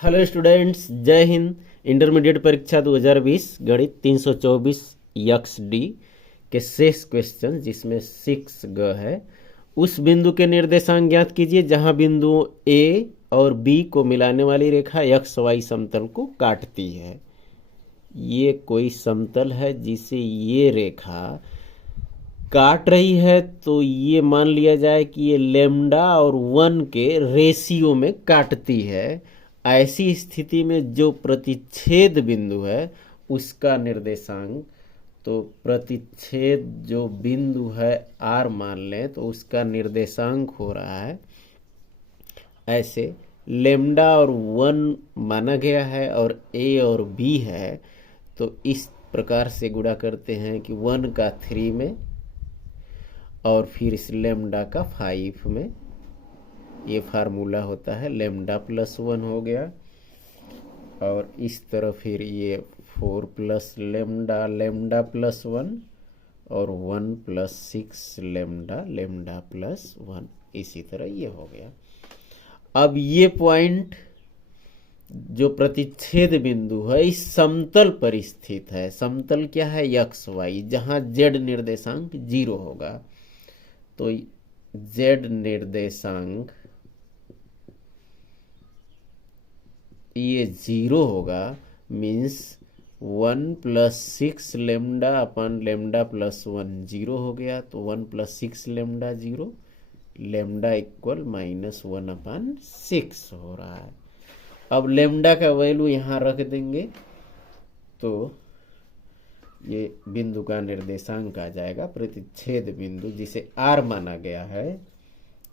Hello students, जय Hind. Intermediate परीक्षा 2020 गणित 324 यक्स डी के शेष क्वेश्चन जिसमें 6 ग है। उस बिंदु के निर्देशांक ज्ञात कीजिए जहां बिंदुओं ए और बी को मिलाने वाली रेखा एक्स वाई समतल को काटती है। ये कोई समतल है जिसे ये रेखा काट रही है, तो ये मान लिया जाए कि ये लेमडा और 1 के रेशियो में काटती है। ऐसी स्थिति में जो प्रतिच्छेद बिंदु है उसका निर्देशांक, तो प्रतिच्छेद जो बिंदु है आर मान लें, तो उसका निर्देशांक हो रहा है ऐसे। लेमडा और 1 माना गया है और ए और बी है, तो इस प्रकार से गुणा करते हैं कि 1 का 3 में और फिर इस लेमडा का 5 में। ये फार्मूला होता है लेमडा प्लस 1 हो गया, और इस तरह फिर ये 4 प्लस लेमडा, लेमडा प्लस 1 और 1 प्लस 6 लेमडा, लेमडा प्लस 1। इसी तरह ये हो गया। अब ये पॉइंट जो प्रतिच्छेद बिंदु है इस समतल पर स्थित है। समतल क्या है? एक्स वाई, जहां जेड निर्देशांक 0 होगा। तो जेड निर्देशांक ये 0 होगा, मीन्स 1 प्लस 6 लेमडा अपन लेमडा प्लस 1 0 हो गया। तो 1 प्लस 6 लेमडा 0, लेमडा इक्वल -1 अपन 6 हो रहा है। अब लेमडा का वैल्यू यहाँ रख देंगे तो ये बिंदु का निर्देशांक आ जाएगा। प्रतिच्छेद बिंदु जिसे आर माना गया है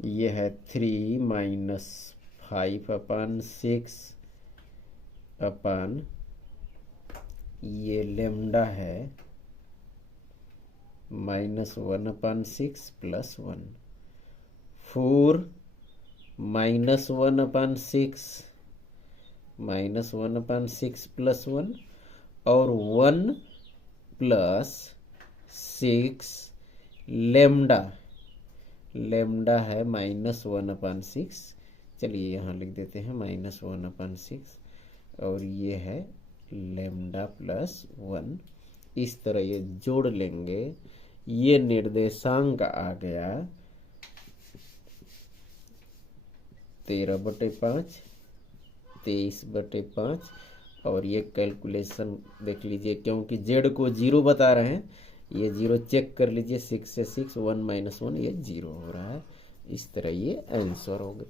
ये है 3 - 5 अपन 6 अपन ये लेमडा है -1 अपन 6 प्लस 1, 4 -1 अपन 6 -1 अपन 6 प्लस 1 और 1 प्लस 6 लेमडा, लेमडा है -1 अपन 6। चलिए यहाँ लिख देते हैं -1 अपन 6, और ये है लेमडा प्लस 1। इस तरह ये जोड़ लेंगे, ये निर्देशांक आ गया 13/5, 23/5। और ये कैलकुलेशन देख लीजिए, क्योंकि जेड को 0 बता रहे हैं, ये 0 चेक कर लीजिए। 6 से 6 1 - 1 ये 0 हो रहा है। इस तरह ये आंसर हो गया।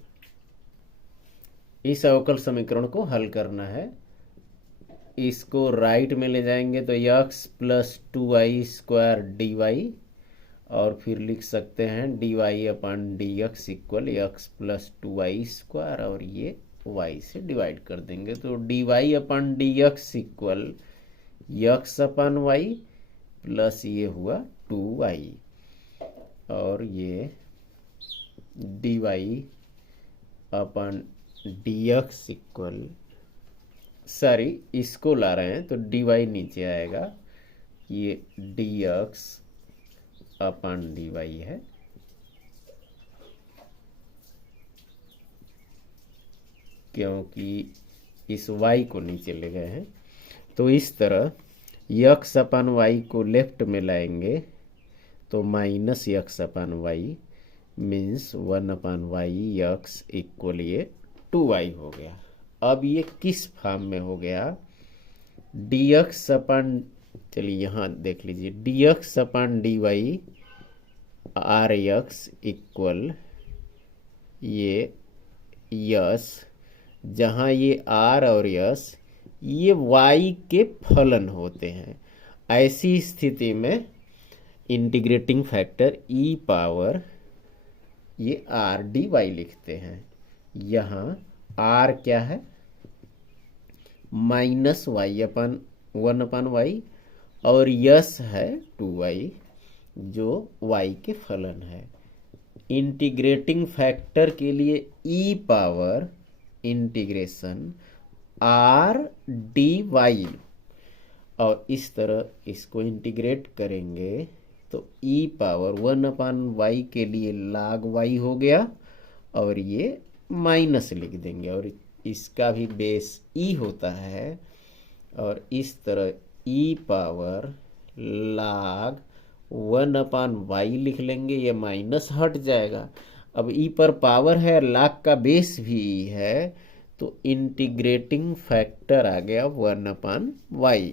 इस अवकल समीकरण को हल करना है। इसको राइट में ले जाएंगे तो x प्लस 2y² dy, और फिर लिख सकते हैं dy/dx equal x plus 2y², और ये y से डिवाइड कर देंगे तो dy/dx इक्वल x/y प्लस ये हुआ 2y, और ये dy/dx इक्वल, सॉरी इसको ला रहे हैं तो dy नीचे आएगा, ये dx/dy है। क्योंकि इस y को नीचे ले गए हैं, तो इस तरह x/y को लेफ्ट में लाएंगे तो -x/y means 1/y x equal ये 2y हो गया। अब ये किस फॉर्म में हो गया? चलिए यहाँ देख लीजिए, dx/dy rx इक्वल ये यस, जहाँ ये r और यस ये y के फलन होते हैं। ऐसी स्थिति में इंटीग्रेटिंग फैक्टर e पावर ये r dy लिखते हैं। यहाँ r क्या है? -y/1/y, और यस है 2y जो y के फलन है। इंटीग्रेटिंग फैक्टर के लिए e power integration r dy, और इस तरह इसको इंटीग्रेट करेंगे तो e पावर 1/y के लिए log y हो गया, और ये माइनस लिख देंगे, और इसका भी बेस ई होता है, और इस तरह ई पावर log 1/y लिख लेंगे, ये माइनस हट जाएगा। अब ई पर पावर है, log का बेस भी ई है, तो इंटीग्रेटिंग फैक्टर आ गया 1/y,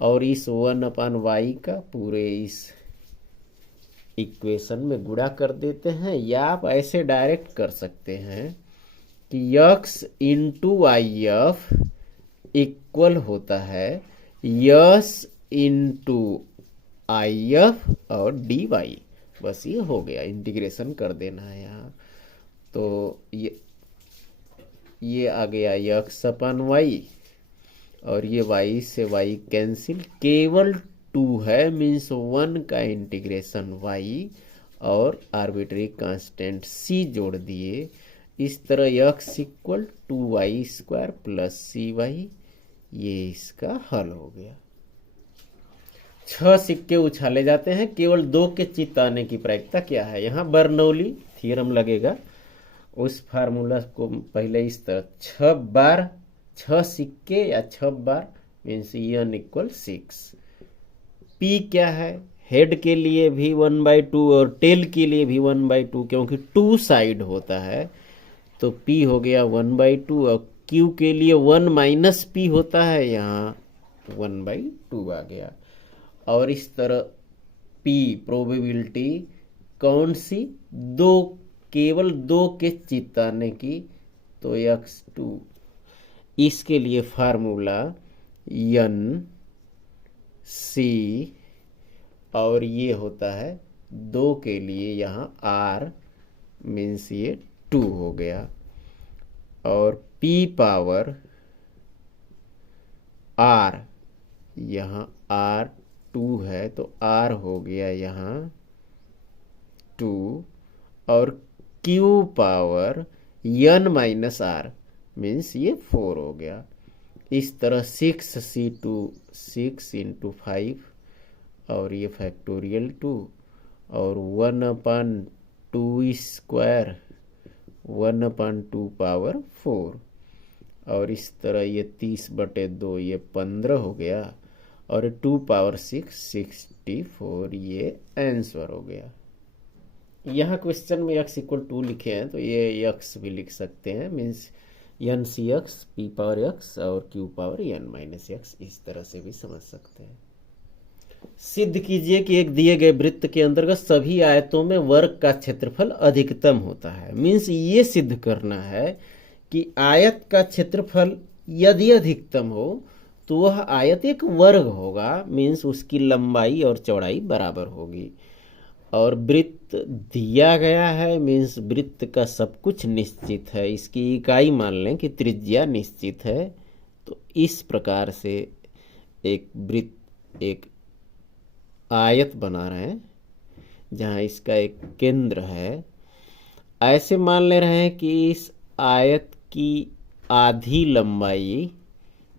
और इस 1/y का पूरे इस इक्वेशन में गुणा कर देते हैं, या आप ऐसे डायरेक्ट कर सकते हैं कि x into I F equal होता है यस इंटू आई एफ और डी वाई। बस ये हो गया, इंटीग्रेशन कर देना है यहाँ। तो ये आ गया x/y, और ये y से y कैंसिल, केवल 2 है, मीन्स 1 का इंटीग्रेशन y और आर्बिट्री कांस्टेंट c जोड़ दिए। इस तरह x equal 2y² plus cy, ये इसका हल हो गया। 6 सिक्के उछाले जाते हैं, केवल 2 के चित्त आने की प्रायिकता क्या है? यहाँ बर्नौली थ्योरम लगेगा। उस फार्मूला को पहले इस तरह 6 बार 6 सिक्के या 6 बार मीन्स n इक्वल 6। p क्या है? हेड के लिए भी 1/2 और टेल के लिए भी 1/2, क्योंकि 2 साइड होता है, तो p हो गया 1/2, और q के लिए 1 माइनस p होता है, यहाँ 1/2 आ गया। और इस तरह p प्रोबेबिलिटी कौन सी? 2, केवल 2 के चित्त आने की, तो x2। इसके लिए फार्मूला n c, और ये होता है 2 के लिए यहाँ r, मीन्स ये 2 हो गया, और p पावर r, यहाँ r 2 है, तो r हो गया यहाँ 2, और q power n minus r, means ये 4 हो गया। इस तरह 6c2 6 इंटू 5, और ये फैक्टोरियल 2, और 1/2 स्क्वायर 1/2 पावर 4, और इस तरह ये 30/2, ये 15 हो गया, और 2 पावर 6 64, ये आंसर हो गया। यहाँ क्वेश्चन में x इक्वल 2 लिखे हैं, तो ये x भी लिख सकते हैं, means NCx p power x और q power n minus x, इस तरह से भी समझ सकते हैं। सिद्ध कीजिए कि एक दिए गए वृत्त के अंतर्गत सभी आयतों में वर्ग का क्षेत्रफल अधिकतम होता है। मीन्स ये सिद्ध करना है कि आयत का क्षेत्रफल यदि अधिकतम हो तो वह आयत एक वर्ग होगा, मीन्स उसकी लंबाई और चौड़ाई बराबर होगी। और वृत्त दिया गया है, मीन्स वृत्त का सब कुछ निश्चित है, इसकी इकाई मान लें कि त्रिज्या निश्चित है। तो इस प्रकार से एक वृत्त एक आयत बना रहे हैं, जहाँ इसका एक केंद्र है। ऐसे मान ले रहे हैं कि इस आयत की आधी लंबाई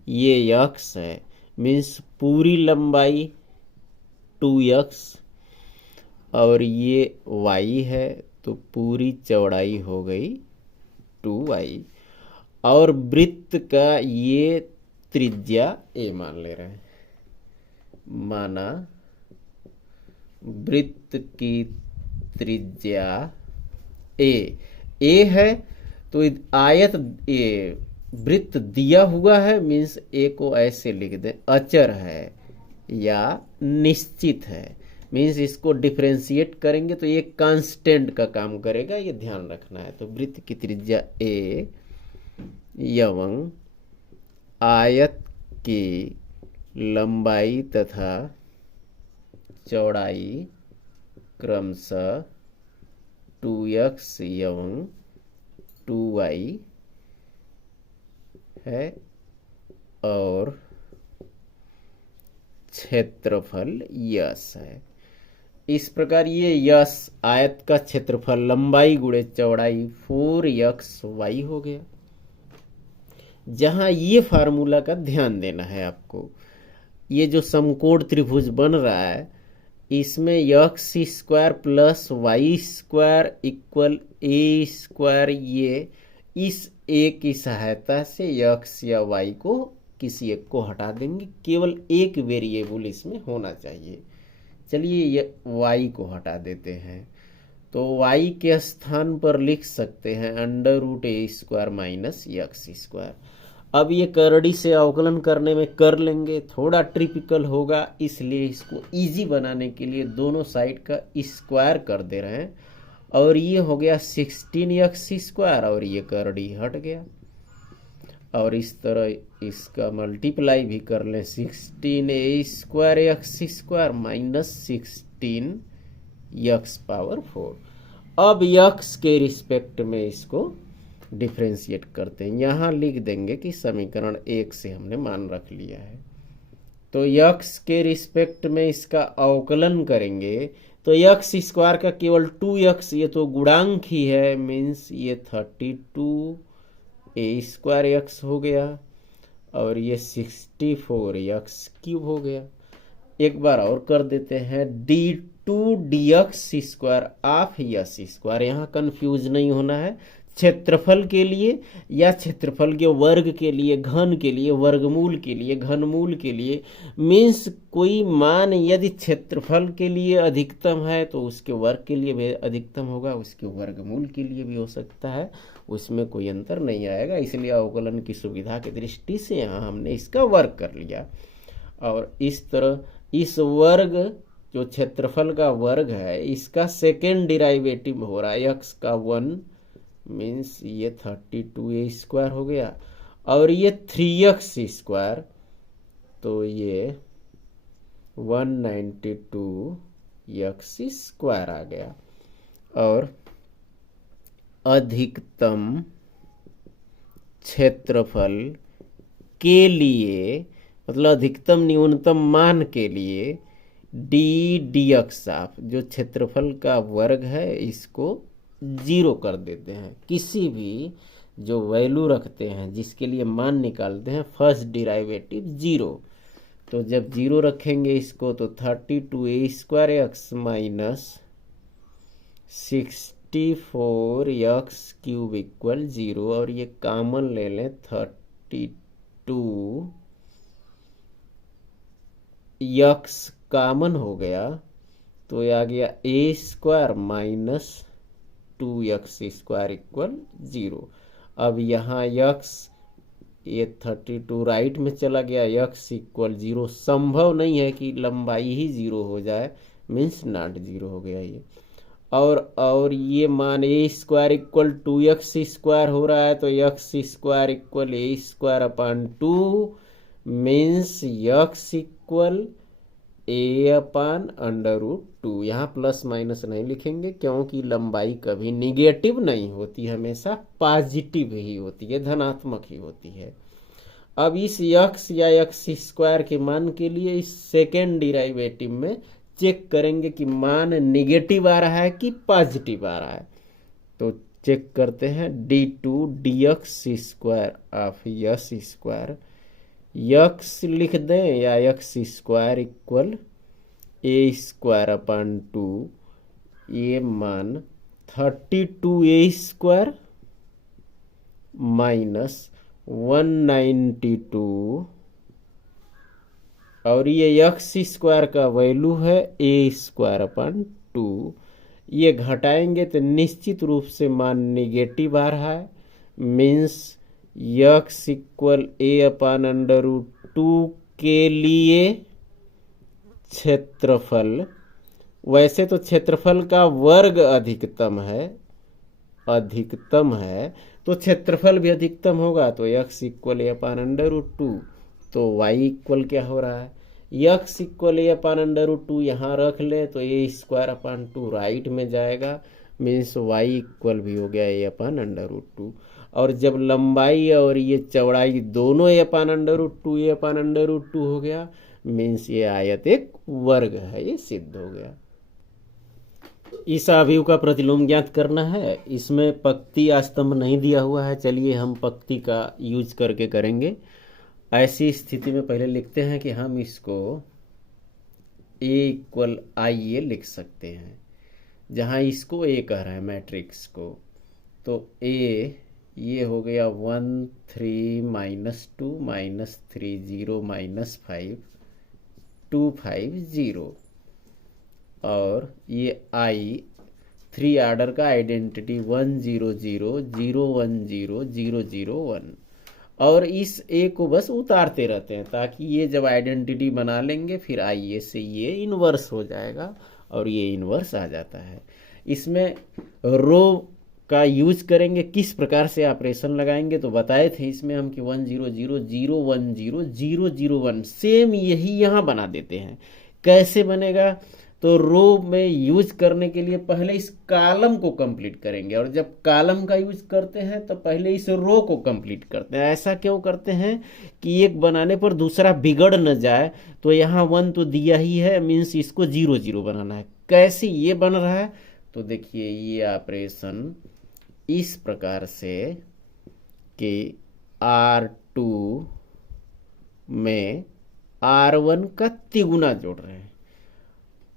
ये x है, मीन्स पूरी लंबाई 2x, और ये y है, तो पूरी चौड़ाई हो गई 2y, और वृत्त का ये त्रिज्या a मान ले रहे हैं। माना वृत्त की त्रिज्या a है, तो आयत a वृत्त दिया हुआ है, मीन्स a को ऐसे लिख दें, अचर है या निश्चित है, मीन्स इसको डिफरेंशिएट करेंगे तो ये कांस्टेंट का काम करेगा, ये ध्यान रखना है। तो वृत्त की त्रिज्या a एवं आयत की लंबाई तथा चौड़ाई क्रमशः 2x एवं 2y है, और क्षेत्रफल यस है। इस प्रकार ये यस आयत का क्षेत्रफल लंबाई गुणे चौड़ाई 4xy हो गया। जहां ये फार्मूला का ध्यान देना है आपको, ये जो समकोण त्रिभुज बन रहा है, इसमें x² plus y² equal a², ये इस ए की सहायता से यक्स या वाई को किसी एक को हटा देंगे, केवल एक वेरिएबल इसमें होना चाहिए। चलिए ये वाई को हटा देते हैं, तो वाई के स्थान पर लिख सकते हैं अंडर रूट ए स्क्वायर माइनस यक्स स्क्वायर। अब ये करड़ी से अवकलन करने में कर लेंगे, थोड़ा ट्रिपिकल होगा, इसलिए इसको इजी बनाने के लिए दोनों साइड का स्क्वायर कर दे रहे हैं, और ये हो गया 16 यक्स स्क्वायर, और ये करड़ी हट गया। और इस तरह इसका मल्टीप्लाई भी कर लें, 16 a square x square minus 16 x power 4। अब यक्स के रिस्पेक्ट में इसको डिफ्रेंशिएट करते हैं। यहाँ लिख देंगे कि समीकरण 1 से हमने मान रख लिया है, तो यक्स के रिस्पेक्ट में इसका अवकलन करेंगे तो यक्स स्क्वायर का केवल 2x, ये तो गुणांक ही है, मीन्स ये 32 ए स्क्वायर यक्स हो गया, और ये 64 यक्स क्यूब हो गया। एक बार और कर देते हैं, d2 dx square of yes square. यहाँ कंफ्यूज नहीं होना है, क्षेत्रफल के लिए या क्षेत्रफल के वर्ग के लिए, घन के लिए, वर्गमूल के लिए, घनमूल के लिए, मीन्स कोई मान यदि क्षेत्रफल के लिए अधिकतम है तो उसके वर्ग के लिए भी अधिकतम होगा, उसके वर्गमूल के लिए भी हो सकता है, उसमें कोई अंतर नहीं आएगा। इसलिए अवकलन की सुविधा की दृष्टि से यहाँ हमने इसका वर्ग कर लिया। और इस तरह इस वर्ग जो क्षेत्रफल का वर्ग है इसका सेकेंड डिराइवेटिव हो रहा है x का 1, मीन्स ये 32 ए स्क्वायर हो गया, और ये 3x स्क्वायर, तो ये 192 x स्क्वायर आ गया। और अधिकतम क्षेत्रफल के लिए, मतलब अधिकतम न्यूनतम मान के लिए डी डी एक्स ऑफ जो क्षेत्रफल का वर्ग है इसको 0 कर देते हैं। किसी भी जो वैल्यू रखते हैं जिसके लिए मान निकालते हैं फर्स्ट डिराइवेटिव 0, तो जब 0 रखेंगे इसको तो 32 a square x minus 64 x cube equal 0, और ये कॉमन ले लें 32 यक्स कॉमन हो गया, तो ये आ गया a square minus 2x square equal 0। अब यहाँ यक्स ये 32 राइट में चला गया, यक्स इक्वल 0, संभव नहीं है कि लंबाई ही 0 हो जाए, मीन्स नॉट 0 हो गया ये। और ये मान ए स्क्वायर इक्वल 2x स्क्वायर हो रहा है, तो x square equal a square upon 2, means x equal a upon under root 2। यहाँ प्लस माइनस नहीं लिखेंगे क्योंकि लंबाई कभी निगेटिव नहीं होती, हमेशा पॉजिटिव ही होती है, धनात्मक ही होती है। अब इस यक्स या एक्स स्क्वायर के मान के लिए इस सेकेंड डिराइवेटिव में चेक करेंगे कि मान निगेटिव आ रहा है कि पॉजिटिव आ रहा है, तो चेक करते हैं d2 dx square of yes square, x लिख दें या x square equal a square upon 2, ये मान 32 ए स्क्वायर माइनस 192, और ये एक्स स्क्वायर का वैल्यू है ए स्क्वायर अपान 2। ये घटाएंगे तो निश्चित रूप से मान निगेटिव आ रहा है, means x equal a upon under root 2 के लिए क्षेत्रफल, वैसे तो क्षेत्रफल का वर्ग अधिकतम है तो क्षेत्रफल भी अधिकतम होगा, तो x equal a upon under root 2, तो y इक्वल क्या हो रहा है, x equal a upon under root 2 यहाँ रख ले तो ए स्क्वायर अपान 2 राइट में जाएगा, मीन्स y इक्वल भी हो गया ए अपान अंडर रूट 2। और जब लंबाई और ये चौड़ाई दोनों ए अपान अंडर रूट 2 ए अपान अंडर रूट 2 हो गया, मीन्स ये आयत एक वर्ग है, ये सिद्ध हो गया। इस अवयव का प्रतिलोम ज्ञात करना है। इसमें पंक्ति स्तंभ नहीं दिया हुआ है, चलिए हम पंक्ति का यूज करके करेंगे। ऐसी स्थिति में पहले लिखते हैं कि हम इसको a इक्वल आई ए लिख सकते हैं, जहां इसको a कह रहा है मैट्रिक्स को, तो a ये हो गया 1 3 -2 -3 0 -5 2 5 0। और ये आई 3 आर्डर का आइडेंटिटी 1 0 0 0 1 0 0 0 1। और इस ए को बस उतारते रहते हैं ताकि ये जब आइडेंटिटी बना लेंगे फिर आई ए से ये इन्वर्स हो जाएगा और ये इन्वर्स आ जाता है। इसमें रो का यूज करेंगे, किस प्रकार से ऑपरेशन लगाएंगे तो बताए थे इसमें हम कि 1 0 0 0 1 0 0 0 1 सेम यही यहाँ बना देते हैं। कैसे बनेगा तो रो में यूज करने के लिए पहले इस कॉलम को कंप्लीट करेंगे, और जब कॉलम का यूज करते हैं तो पहले इस रो को कंप्लीट करते हैं। ऐसा क्यों करते हैं कि एक बनाने पर दूसरा बिगड़ न जाए। तो यहाँ 1 तो दिया ही है, मीन्स इसको 0 0 बनाना है। कैसे ये बन रहा है तो देखिए ये ऑपरेशन इस प्रकार से कि R2 में R1 का तिगुना जोड़ रहे हैं,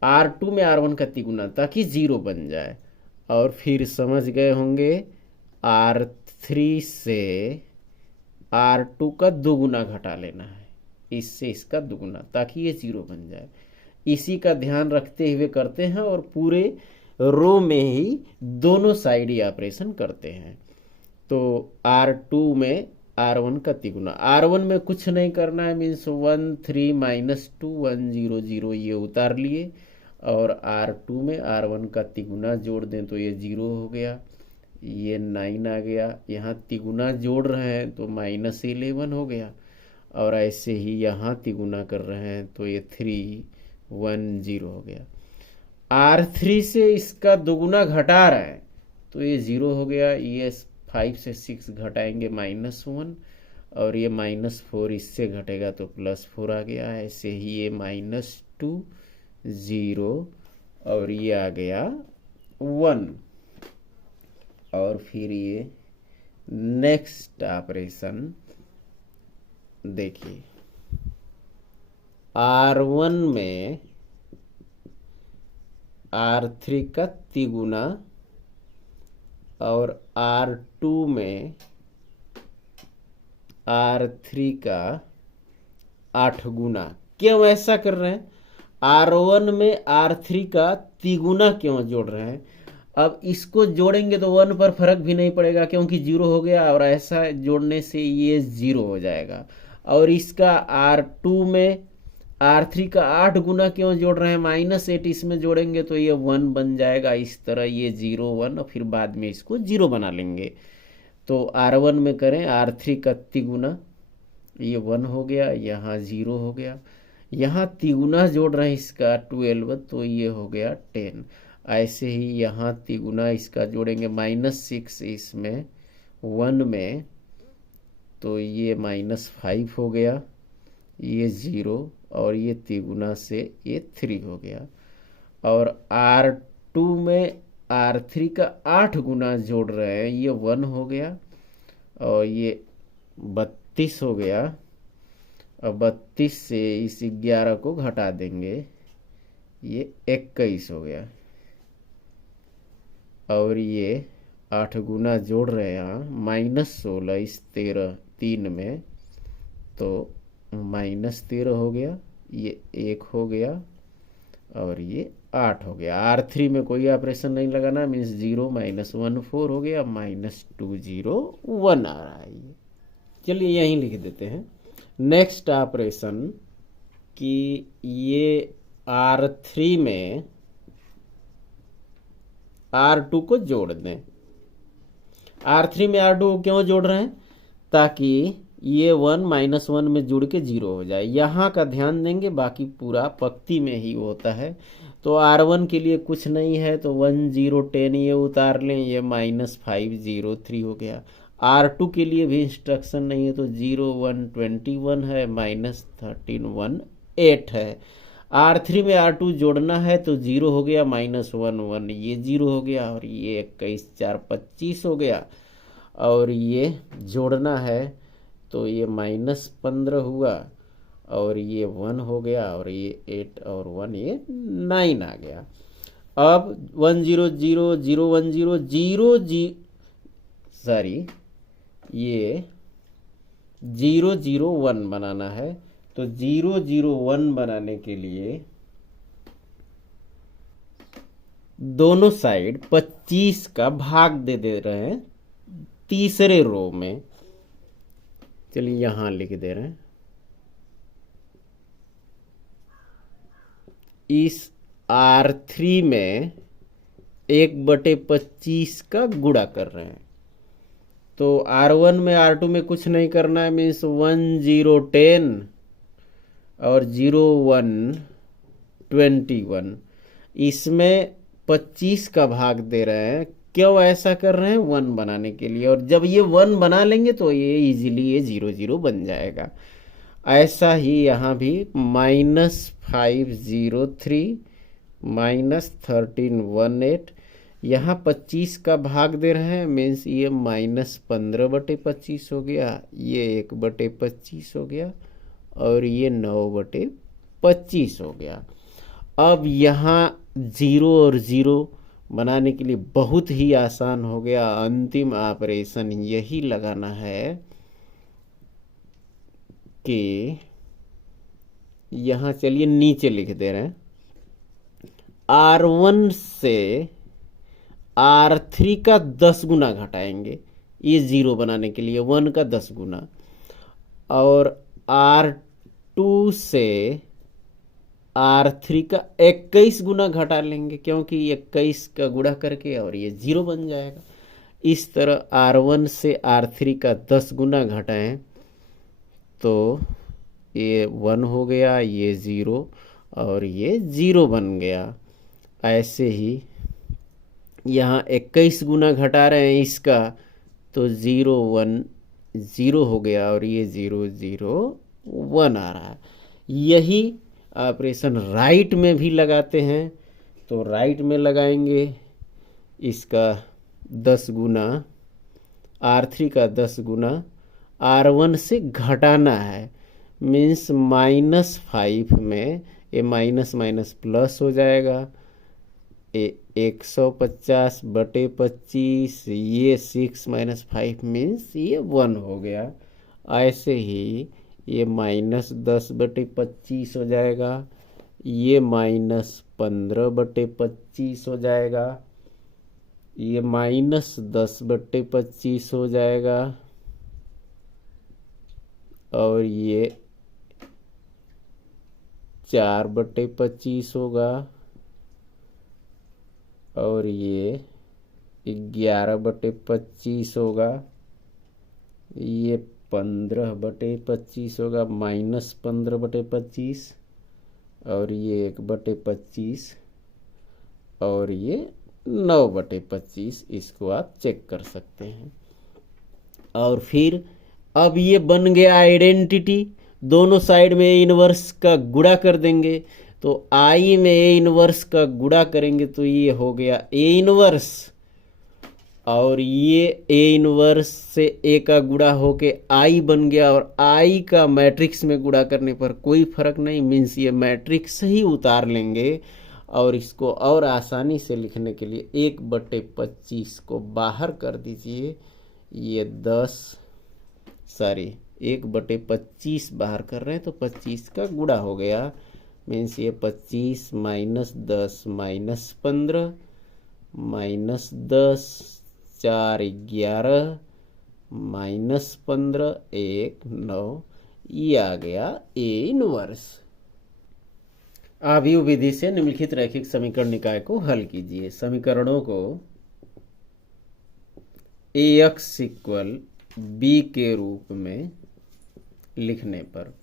R2 में R1 का तिगुना, ताकि 0 बन जाए। और फिर समझ गए होंगे R3 से R2 का दुगुना घटा लेना है, इससे इसका दुगुना, ताकि ये 0 बन जाए। इसी का ध्यान रखते हुए करते हैं और पूरे रो में ही दोनों साइड ही ऑपरेशन करते हैं। तो R2 में R1 का तिगुना, R1 में कुछ नहीं करना है, मीन्स 1 3 -2 1 0 0 ये उतार लिए। और R2 में R1 का तिगुना जोड़ दें तो ये 0 हो गया, ये 9 आ गया। यहाँ तिगुना जोड़ रहे हैं तो -11 हो गया। और ऐसे ही यहाँ तिगुना कर रहे हैं तो ये 3 1 0 हो गया। R3 से इसका दुगुना घटा रहे हैं तो ये 0 हो गया। ये 5 से 6 घटाएंगे -1, और ये -4 इससे घटेगा तो +4 आ गया। ऐसे ही ये -2 0 और ये आ गया 1। और फिर ये नेक्स्ट ऑपरेशन देखिए, R1 में R3 का तिगुना और R2 में R3 का 8 गुना। क्यों ऐसा कर रहे हैं? R1 में R3 का तिगुना क्यों जोड़ रहे हैं? अब इसको जोड़ेंगे तो 1 पर फर्क भी नहीं पड़ेगा क्योंकि 0 हो गया, और ऐसा जोड़ने से ये 0 हो जाएगा। और इसका R2 में R3 का 8 गुना क्यों जोड़ रहे हैं? -8 इसमें जोड़ेंगे तो ये 1 बन जाएगा। इस तरह ये 0 1 और फिर बाद में इसको 0 बना लेंगे। तो R1 में करें R3 का तिगुना, ये 1 हो गया, यहाँ 0 हो गया। यहाँ तिगुना जोड़ रहे हैं इसका 12 तो ये हो गया 10। ऐसे ही यहाँ तिगुना इसका जोड़ेंगे -6 इसमें 1 में तो ये -5 हो गया, ये 0 और ये तिगुना से ये 3 हो गया। और R2 में R3 का 8 गुना जोड़ रहे हैं, ये 1 हो गया और ये 32 हो गया। और 32 से इस 11 को घटा देंगे, ये 21 हो गया। और ये 8 गुना जोड़ रहे हैं यहाँ -16 इस 3 में तो -13 हो गया, ये 1 हो गया और ये 8 हो गया। R3 में कोई ऑपरेशन नहीं लगाना, मीन्स 0 -1 4 हो गया, -2 0 1 आ रहा है ये। चलिए यहीं लिख देते हैं नेक्स्ट ऑपरेशन कि ये R3 में R2 को जोड़ दें। R3 में R2 को क्यों जोड़ रहे हैं? ताकि ये 1 -1 में जुड़ के 0 हो जाए। यहाँ का ध्यान देंगे, बाकी पूरा पक्ति में ही होता है। तो R1 के लिए कुछ नहीं है तो 1 0 10 ये उतार लें, ये -5 0 3 हो गया। R2 के लिए भी इंस्ट्रक्शन नहीं है तो 0 1 21 है, -13 1 8 है। R3 में R2 जोड़ना है तो 0 हो गया, -1 1 ये 0 हो गया और ये 21 4 25 हो गया। और ये जोड़ना है तो ये -15 हुआ और ये 1 हो गया और ये 8 और 1 ये 9 आ गया। अब 1 0 0 0 1 0 0 0 सॉरी ये 0 0 1 बनाना है। तो 0 0 1 बनाने के लिए दोनों साइड 25 का भाग दे रहे हैं तीसरे रो में। चलिए यहां लिख दे रहे हैं। इस R3 में 1/25 का गुणा कर रहे हैं। तो R1 में R2 में कुछ नहीं करना है, मीन्स 1 0 10 और 0 1 21। इसमें 25 का भाग दे रहे हैं। क्यों ऐसा कर रहे हैं? 1 बनाने के लिए। और जब ये 1 बना लेंगे तो ये इजीली ये 0 0 बन जाएगा। ऐसा ही यहाँ भी -503 -1318। यहाँ 25 का भाग दे रहे हैं, मीन्स ये -15/25 हो गया, ये 1/25 हो गया और ये 9/25 हो गया। अब यहाँ 0 और 0 बनाने के लिए बहुत ही आसान हो गया। अंतिम ऑपरेशन यही लगाना है कि यहाँ चलिए नीचे लिख दे रहे हैं। R1 से R3 का 10 गुना घटाएंगे, ये 0 बनाने के लिए 1 का 10 गुना। और R2 से R3 का 21 गुना घटा लेंगे, क्योंकि 21 का गुणा करके और ये 0 बन जाएगा। इस तरह R1 से R3 का 10 गुना घटाएं तो ये 1 हो गया, ये 0 और ये 0 बन गया। ऐसे ही यहाँ 21 गुना घटा रहे हैं इसका, तो 0 1 0 हो गया और ये 0 0 1 आ रहा है। यही ऑपरेशन राइट में भी लगाते हैं। तो राइट में लगाएंगे, इसका 10 गुना, R3 का 10 गुना R1 से घटाना है, मीन्स -5 में ये माइनस माइनस प्लस हो जाएगा। 150/25, ये 6 - 5 मीन्स ये 1 हो गया। ऐसे ही ये -10/25 हो जाएगा, ये -15/25 हो जाएगा, ये -10/25 हो जाएगा और ये 4/25 होगा और ये 11/25 होगा, ये 15/25 होगा, -15/25 और ये 1/25 और ये 9/25। इसको आप चेक कर सकते हैं। और फिर अब ये बन गया आइडेंटिटी। दोनों साइड में ए इनवर्स का गुणा कर देंगे। तो आई में ए इनवर्स का गुणा करेंगे तो ये हो गया ए इनवर्स, और ये ए इनवर्स से ए का गुणा होके आई बन गया। और आई का मैट्रिक्स में गुणा करने पर कोई फर्क नहीं, मीन्स ये मैट्रिक्स ही उतार लेंगे। और इसको और आसानी से लिखने के लिए 1/25 को बाहर कर दीजिए। ये 1/25 बाहर कर रहे हैं तो 25 का गुणा हो गया, मीन्स ये 25 - 10 - 15 -10 4 11 -15 1 9, ये आ गया ए इनवर्स। आव्यूह विधि से निम्नलिखित रैखिक समीकरण निकाय को हल कीजिए। समीकरणों को AX = B के रूप में लिखने पर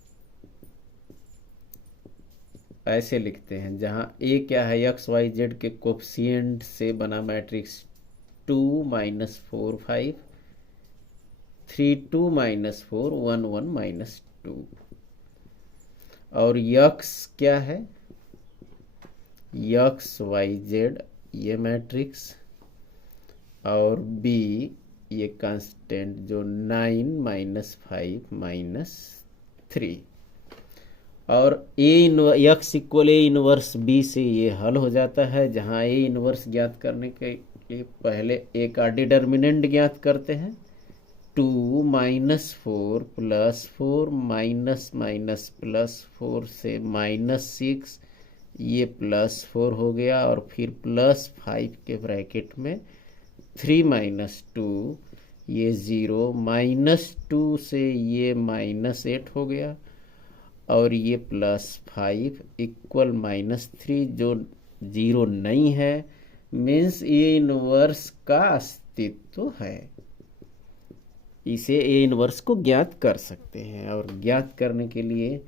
ऐसे लिखते हैं, जहां A क्या है, XYZ के कोफिशिएंट से बना मैट्रिक्स 2 - 4 5 3 2 - 4 1 1 - 2। और X क्या है, XYZ ये मैट्रिक्स, और B ये कांस्टेंट जो 9 - 5 - 3। और X = A इनवर्स B से ये हल हो जाता है। जहाँ A इनवर्स ज्ञात करने के लिए पहले A का डिटर्मिनेंट ज्ञात करते हैं, 2 -4 +4 माइनस माइनस +4 से -6, ये +4 हो गया, और फिर +5 के ब्रैकेट में 3 - 2, ये 0, -2 से ये -8 हो गया, और ये +5 इक्वल -3, जो 0 नहीं है, मीन्स ये इनवर्स का अस्तित्व है। इसे ए इनवर्स को ज्ञात कर सकते हैं, और ज्ञात करने के लिए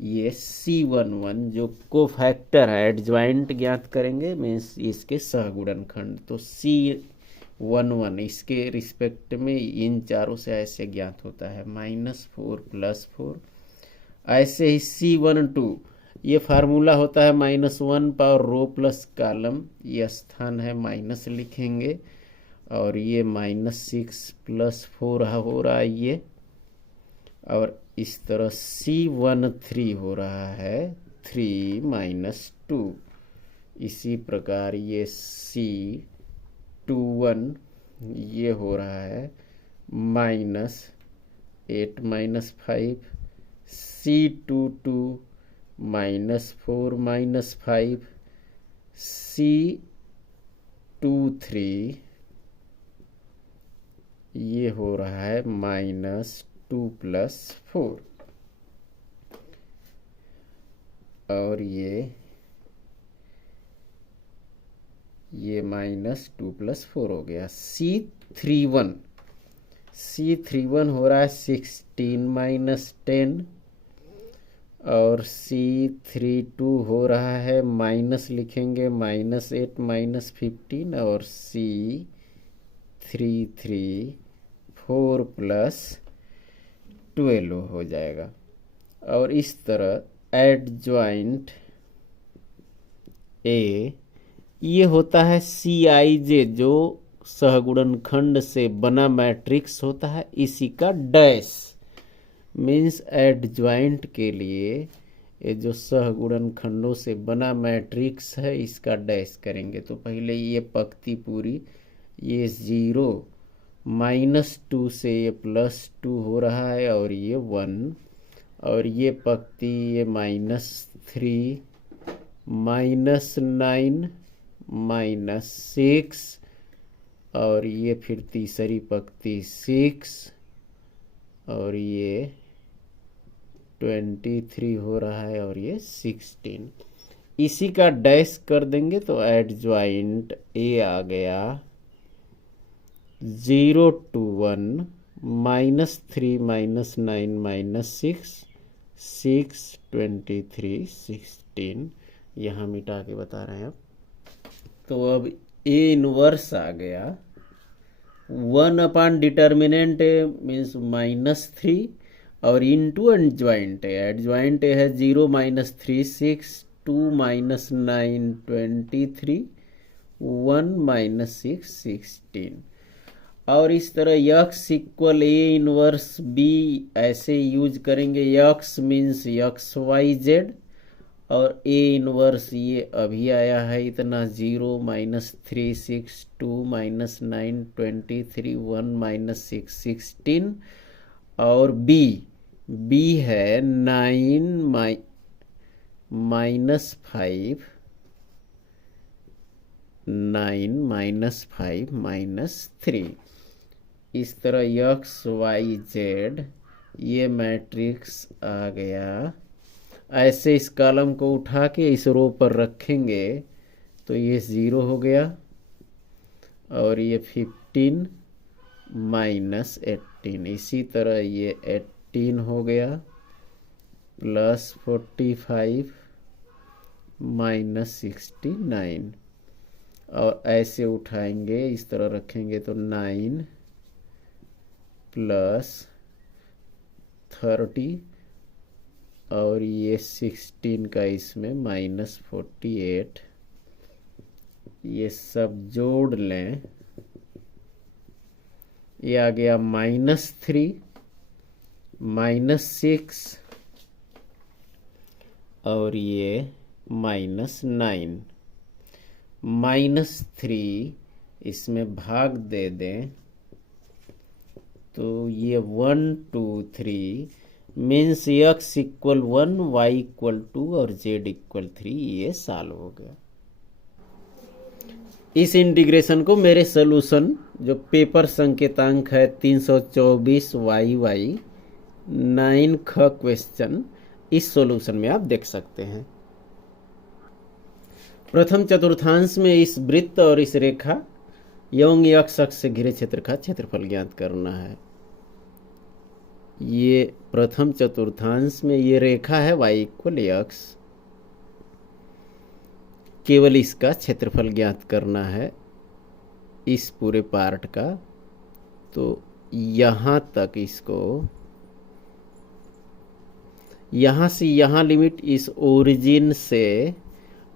ये C11 जो कोफैक्टर है, एडज्वाइंट ज्ञात करेंगे, मीन्स इसके सहगुणनखंड। तो C11 इसके रिस्पेक्ट में इन चारों से ऐसे ज्ञात होता है, -4 +4। ऐसे ही C12 ये फार्मूला होता है -1 पावर रो प्लस कॉलम, ये स्थान है माइनस लिखेंगे, और ये -6 +4 हो रहा है ये, और इस तरह C13 हो रहा है 3 - 2। इसी प्रकार ये C21 ये हो रहा है -8 - 5, C22 -4 - 5, C23 ये हो रहा है -2 + 4, और ये -2 + 4 हो गया। C31 हो रहा है 16 - 10, और C32 हो रहा है माइनस लिखेंगे -8 - 15, और C33 4 + 12 हो जाएगा। और इस तरह एडज्वाइंट ए ये होता है CIJ जो सहगुणनखंड से बना मैट्रिक्स होता है, इसी का डैश, मीन्स एडज्वाइंट के लिए ये जो सहगुणनखंडों से बना मैट्रिक्स है इसका डैश करेंगे। तो पहले ये पंक्ति पूरी, ये 0 -2 से ये +2 हो रहा है, और ये 1, और ये पंक्ति ये -3 -9 -6, और ये फिर तीसरी पंक्ति 6, और ये 23 हो रहा है, और ये 16। इसी का डैश कर देंगे तो एडज्वाइंट ए आ गया 0 to 1 -3 -9 -6 6 23 16। यहाँ मिटा के बता रहे हैं अब। तो अब ए इनवर्स आ गया 1 डिटर्मिनेंट मीन्स -3, और इंटू एडज्वाइंट है 0 -3 6 2 -9 23 1 -6 16। और इस तरह x equal A inverse B ऐसे यूज करेंगे। यक्स मीन्स XYZ, और ए इनवर्स ये अभी आया है इतना 0 -3 6 2 -9 23 1 -6 16, और बी है 9 -5 9 -5 -3। इस तरह XYZ ये मैट्रिक्स आ गया। ऐसे इस कॉलम को उठा के इस रो पर रखेंगे तो ये 0 हो गया, और ये 15 -18। इसी तरह ये 18 हो गया, +45 -69, और ऐसे उठाएंगे इस तरह रखेंगे तो 9 +30, और ये 16 का इसमें -48। ये सब जोड़ लें, ये आ गया -3 -6, और ये -9। -3 इसमें भाग दे दें तो ये 1 2 3 means x equal 1, y equal 2 और z इक्वल 3, ये सॉल्व हो गया। इस इंटीग्रेशन को मेरे सोल्यूशन जो पेपर संकेतांक है 324 YY 9 ख क्वेश्चन, इस सॉल्यूशन में आप देख सकते हैं। प्रथम चतुर्थांश में इस वृत्त और इस रेखा एवं x अक्ष से घिरे क्षेत्र का क्षेत्रफल ज्ञात करना है। ये प्रथम चतुर्थांश में ये रेखा है y इक्वल x, केवल इसका क्षेत्रफल ज्ञात करना है इस पूरे पार्ट का। तो यहाँ तक इसको, यहाँ से यहाँ लिमिट इस ओरिजिन से,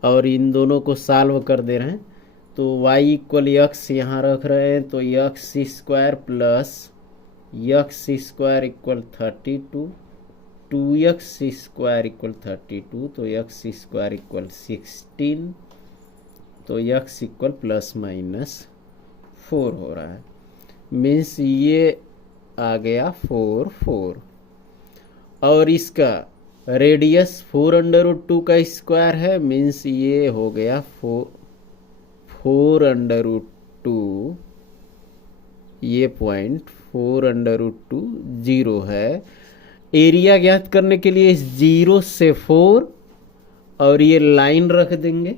और इन दोनों को सॉल्व कर दे रहे हैं। तो y इक्वल x यहाँ रख रहे हैं, तो x square plus x square equal 32, 2x square equal 32, तो x स्क्वायर इक्वल 16, तो x इक्वल प्लस माइनस 4 हो रहा है। मीन्स ये आ गया 4 4, और इसका रेडियस 4√2 का स्क्वायर है। मीन्स ये हो गया 4√2, ये पॉइंट 4√2 0 है। एरिया ज्ञात करने के लिए 0 से 4 और ये लाइन रख देंगे।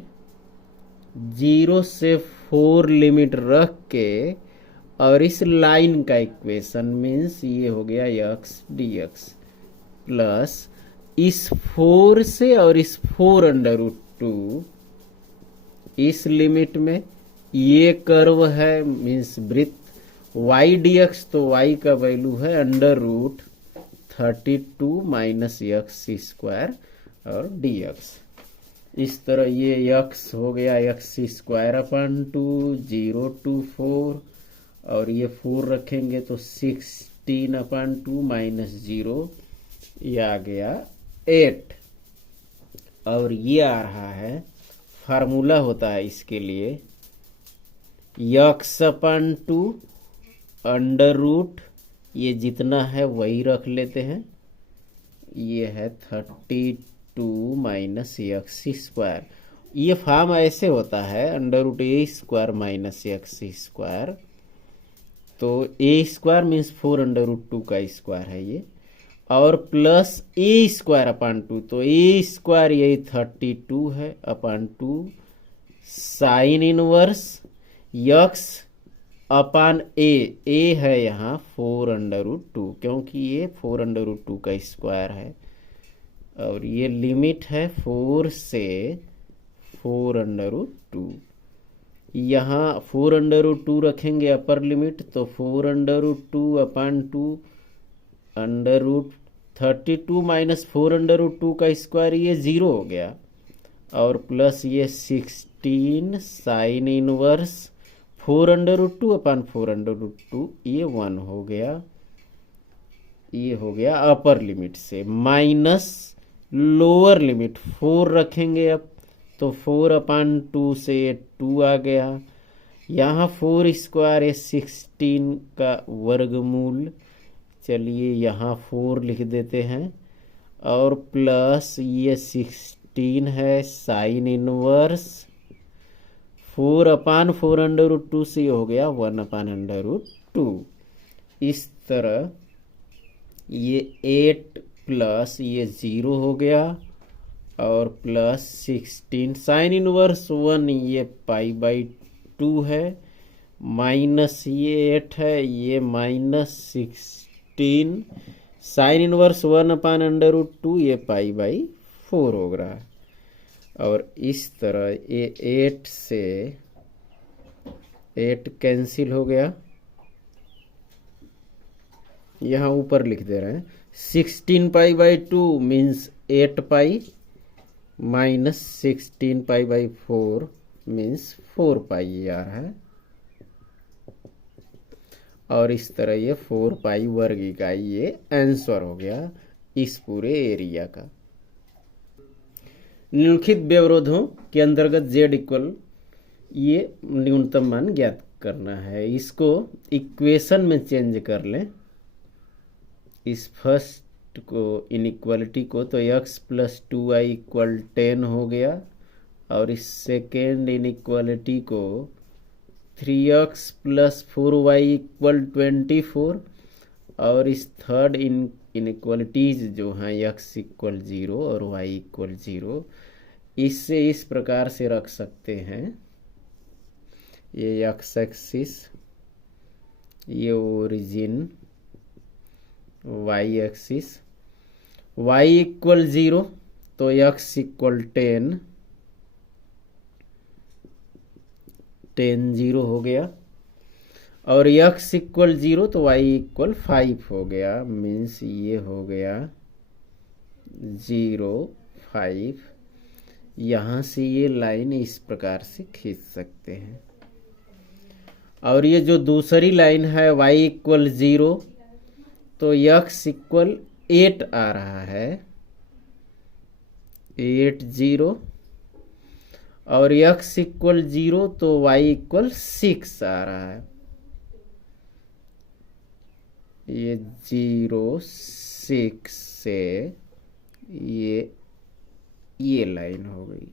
0 से 4 लिमिट रख के और इस लाइन का इक्वेशन मीन्स ये हो गया x dx प्लस इस 4 से और इस 4√2 इस लिमिट में ये कर्व है मीन्स वृत्त y dx, तो y का वैल्यू है √32 माइनस x स्क्वायर और dx। इस तरह ये x हो गया x स्क्वायर अपन 2 0 to 4, और ये 4 रखेंगे तो 16/2 माइनस 0, ये आ गया 8। और ये आ रहा है, फार्मूला होता है इसके लिए x/2 अंडर रूट, ये जितना है वही रख लेते हैं, ये है 32 माइनस x स्क्वायर। ये फॉर्म ऐसे होता है √a² माइनस x स्क्वायर, तो a स्क्वायर मीन्स 4√2 का स्क्वायर है ये, और प्लस a²/2, तो a स्क्वायर यही 32 है अपन 2 sine inverse x upon a है यहाँ 4√2, क्योंकि ये 4√2 का स्क्वायर है, और ये लिमिट है 4 से 4√2। यहाँ 4√2 रखेंगे अपर लिमिट, तो 4√2/2 √32 माइनस 4√2 का स्क्वायर, ये 0 हो गया, और प्लस ये 16 साइन इनवर्स 4√2/4√2, ये 1 हो गया। ये हो गया अपर लिमिट से, माइनस लोअर लिमिट 4 रखेंगे अब, तो 4/2 से 2 आ गया। यहाँ 4 स्क्वायर है 16 का वर्गमूल, चलिए यहाँ 4 लिख देते हैं, और प्लस ये 16 है साइन इनवर्स 4/4√2 से हो गया 1/√2। इस तरह ये 8 प्लस ये 0 हो गया, और प्लस 16 साइन इनवर्स 1, ये π/2 है, माइनस ये 8 है, ये माइनस 16 साइन इनवर्स 1/√2, ये π/4 हो रहा है। और इस तरह ये 8 से 8 कैंसिल हो गया, यहाँ ऊपर लिख दे रहे हैं 16 π/2 मीन्स 8 पाई माइनस 16 π/4 मीन्स 4 पाई ये आ रहा है, और इस तरह ये 4 पाई वर्ग इकाई ये आंसर हो गया इस पूरे एरिया का। निम्नलिखित व्यवरोधों के अंतर्गत z इक्वल ये न्यूनतम मान ज्ञात करना है। इसको इक्वेशन में चेंज कर लें इस फर्स्ट को इनइक्वालिटी को, तो x प्लस 2y इक्वल 10 हो गया, और इस सेकेंड इनइक्वालिटी को 3x प्लस 4y इक्वल 24, और इस थर्ड इनइक्वालिटीज जो हैं x इक्वल 0 और y इक्वल 0, इससे इस प्रकार से रख सकते हैं। ये x एक्सिस, ये origin, y axis, y equal 0 तो x इक्वल 10 0 हो गया, और x इक्वल 0 तो y इक्वल 5 हो गया। मीन्स ये हो गया 0 5। यहाँ से ये लाइन इस प्रकार से खींच सकते हैं। और ये जो दूसरी लाइन है y इक्वल 0 तो x इक्वल 8 आ रहा है, 8 0, और x इक्वल 0 तो y इक्वल 6 आ रहा है। ये 0 6 से ये लाइन हो गई,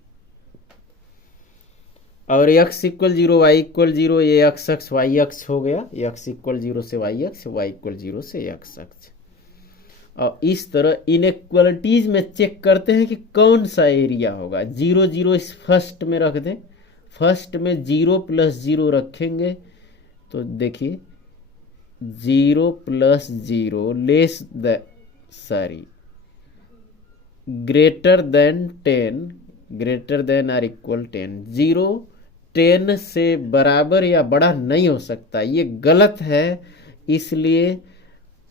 और x इक्वल 0 y इक्वल 0, ये x अक्ष y अक्ष हो गया, x इक्वल 0 से y अक्ष, y इक्वल 0 से x अक्ष। और इस तरह इनइक्वालिटीज में चेक करते हैं कि कौन सा एरिया होगा। 0 0 इस फर्स्ट में रख दें, फर्स्ट में 0 प्लस 0 रखेंगे तो देखिए 0 plus 0 greater than 10, greater than or equal 10। 0 10 से बराबर या बड़ा नहीं हो सकता, ये गलत है। इसलिए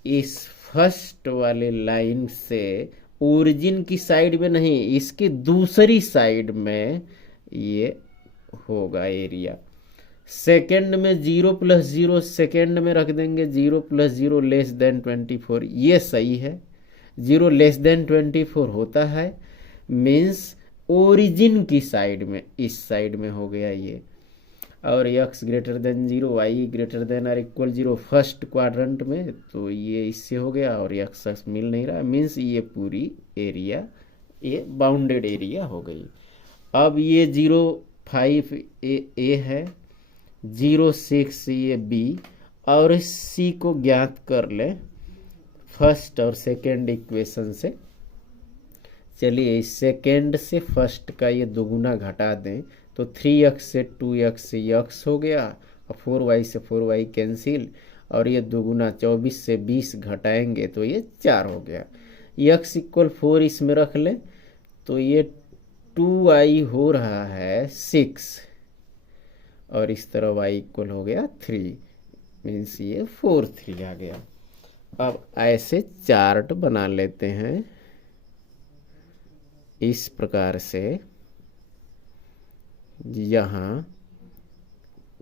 इस फर्स्ट वाले लाइन से ओरिजिन की साइड में नहीं, इसकी दूसरी साइड में ये होगा एरिया। सेकेंड में 0 प्लस 0 सेकेंड में रख देंगे, 0 प्लस 0 लेस देन 24, ये सही है। 0 लेस देन 24 होता है, मीन्स ओरिजिन की साइड में, इस साइड में हो गया ये। और x greater than 0 y greater than or equal 0 first quadrant में, तो ये इससे हो गया, और x मिल नहीं रहा, मीन्स ये पूरी एरिया ये बाउंडेड एरिया हो गई। अब ये 0 5 ए है, 0 6 ये b, और इस c को ज्ञात कर ले फर्स्ट और सेकेंड इक्वेशन से। चलिए इस सेकेंड से फर्स्ट का ये दोगुना घटा दें तो 3x से 2x से x हो गया, और 4y से 4y कैंसिल, और ये दोगुना 24 से 20 घटाएंगे तो ये 4 हो गया। x इक्वल 4 इसमें रख लें तो ये 2y हो रहा है 6, और इस तरह y इक्वल हो गया 3, मीन्स ये 4 3 आ गया। अब ऐसे चार्ट बना लेते हैं इस प्रकार से। यहाँ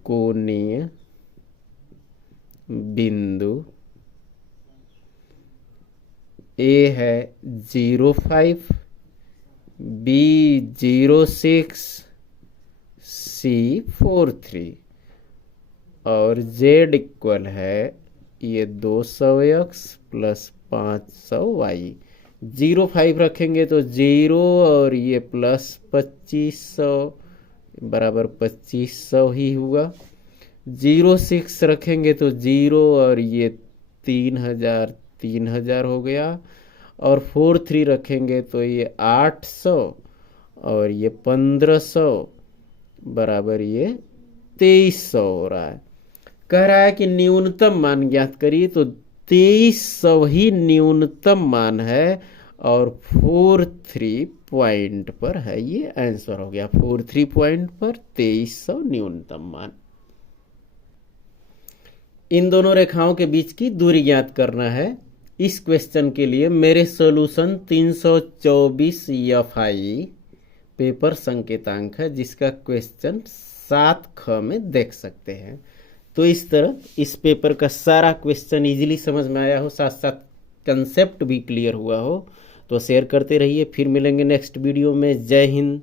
कोणीय बिंदु A है 0 5, B 0 6, C 4 3, और Z इक्वल है ये 200x प्लस 500y। 0 5 रखेंगे तो 0, और ये प्लस 2500 बराबर 2500 ही हुआ। 0 6 रखेंगे तो 0, और ये 3000 हो गया, और 4 3 रखेंगे तो ये 800, और ये 1500 बराबर ये 2300 हो रहा है। कह रहा है कि न्यूनतम मान ज्ञात करिए, तो 2300 ही न्यूनतम मान है, और 43 पॉइंट पर है, ये आंसर हो गया। 43 पॉइंट पर 2300 न्यूनतम मान। इन दोनों रेखाओं के बीच की दूरी ज्ञात करना है। इस क्वेश्चन के लिए मेरे सॉल्यूशन 324 FI पेपर संकेतांक है, जिसका क्वेश्चन 7 ख में देख सकते हैं। तो इस तरह इस पेपर का सारा क्वेश्चन इजीली समझ में आया हो, साथ साथ कंसेप्ट भी क्लियर हुआ हो, तो शेयर करते रहिए। फिर मिलेंगे नेक्स्ट वीडियो में। जय हिंद।